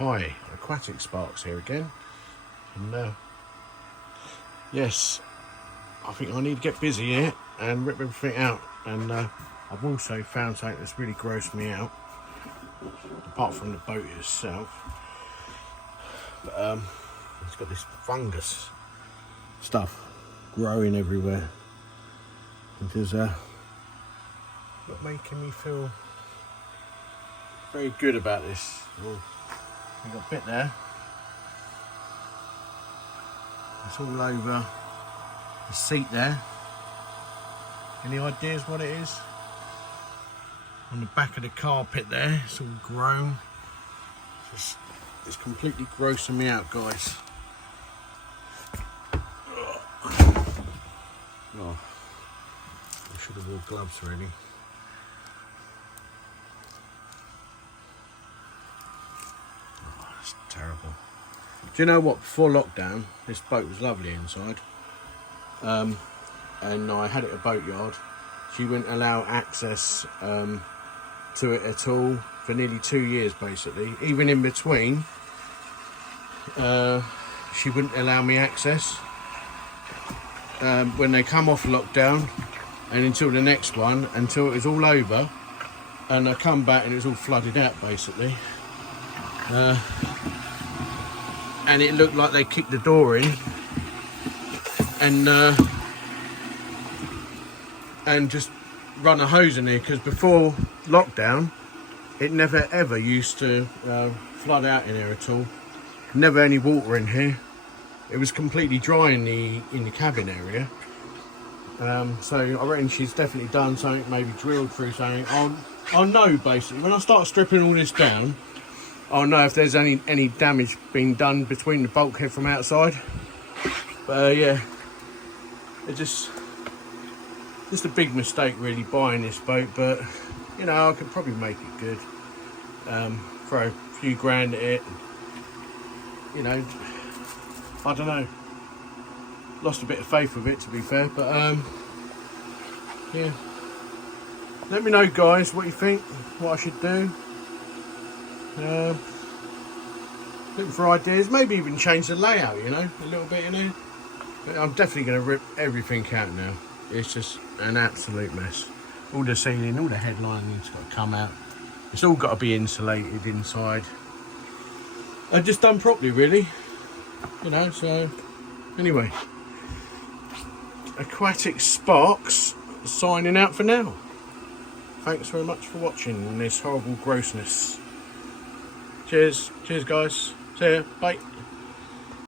Hi, Aquatic Sparks here again. And yes, I think I need to get busy here and rip everything out. And I've also found something that's really grossed me out, apart from the boat itself. But it's got this fungus stuff growing everywhere. It is not making me feel very good about this. Oh, we got a bit there. It's all over the seat there. Any ideas what it is? On the back of the carpet there, it's all grown. It's completely grossing me out, guys. Oh, I should have worn gloves really. Oh, that's terrible. Do you know what? Before lockdown, this boat was lovely inside. And I had it at a boatyard. She wouldn't allow access to it at all for nearly 2 years, basically. Even in between, she wouldn't allow me access. When they come off lockdown and until the next one, until it was all over, and I come back and it was all flooded out, basically. And it looked like they kicked the door in and just run a hose in there, because before lockdown it never ever used to flood out in here at all. Never any water in here. It was completely dry in the cabin area. So I reckon she's definitely done something, maybe drilled through something. I'll know basically when I start stripping all this down. I'll know if there's any damage being done between the bulkhead from outside. But yeah, it just a big mistake really buying this boat. But you know, I could probably make it good. Throw a few grand at it. You know, I don't know. Lost a bit of faith with it, to be fair. But yeah. Let me know, guys, what you think. What I should do. Looking for ideas, maybe even change the layout, you know, a little bit, you know. But I'm definitely going to rip everything out now. It's just an absolute mess. All the ceiling, all the headlining's got to come out. It's all got to be insulated inside. And just done properly, really, you know. So anyway, Aquatic Sparks signing out for now. Thanks very much for watching this horrible grossness. Cheers guys. See ya. Bye.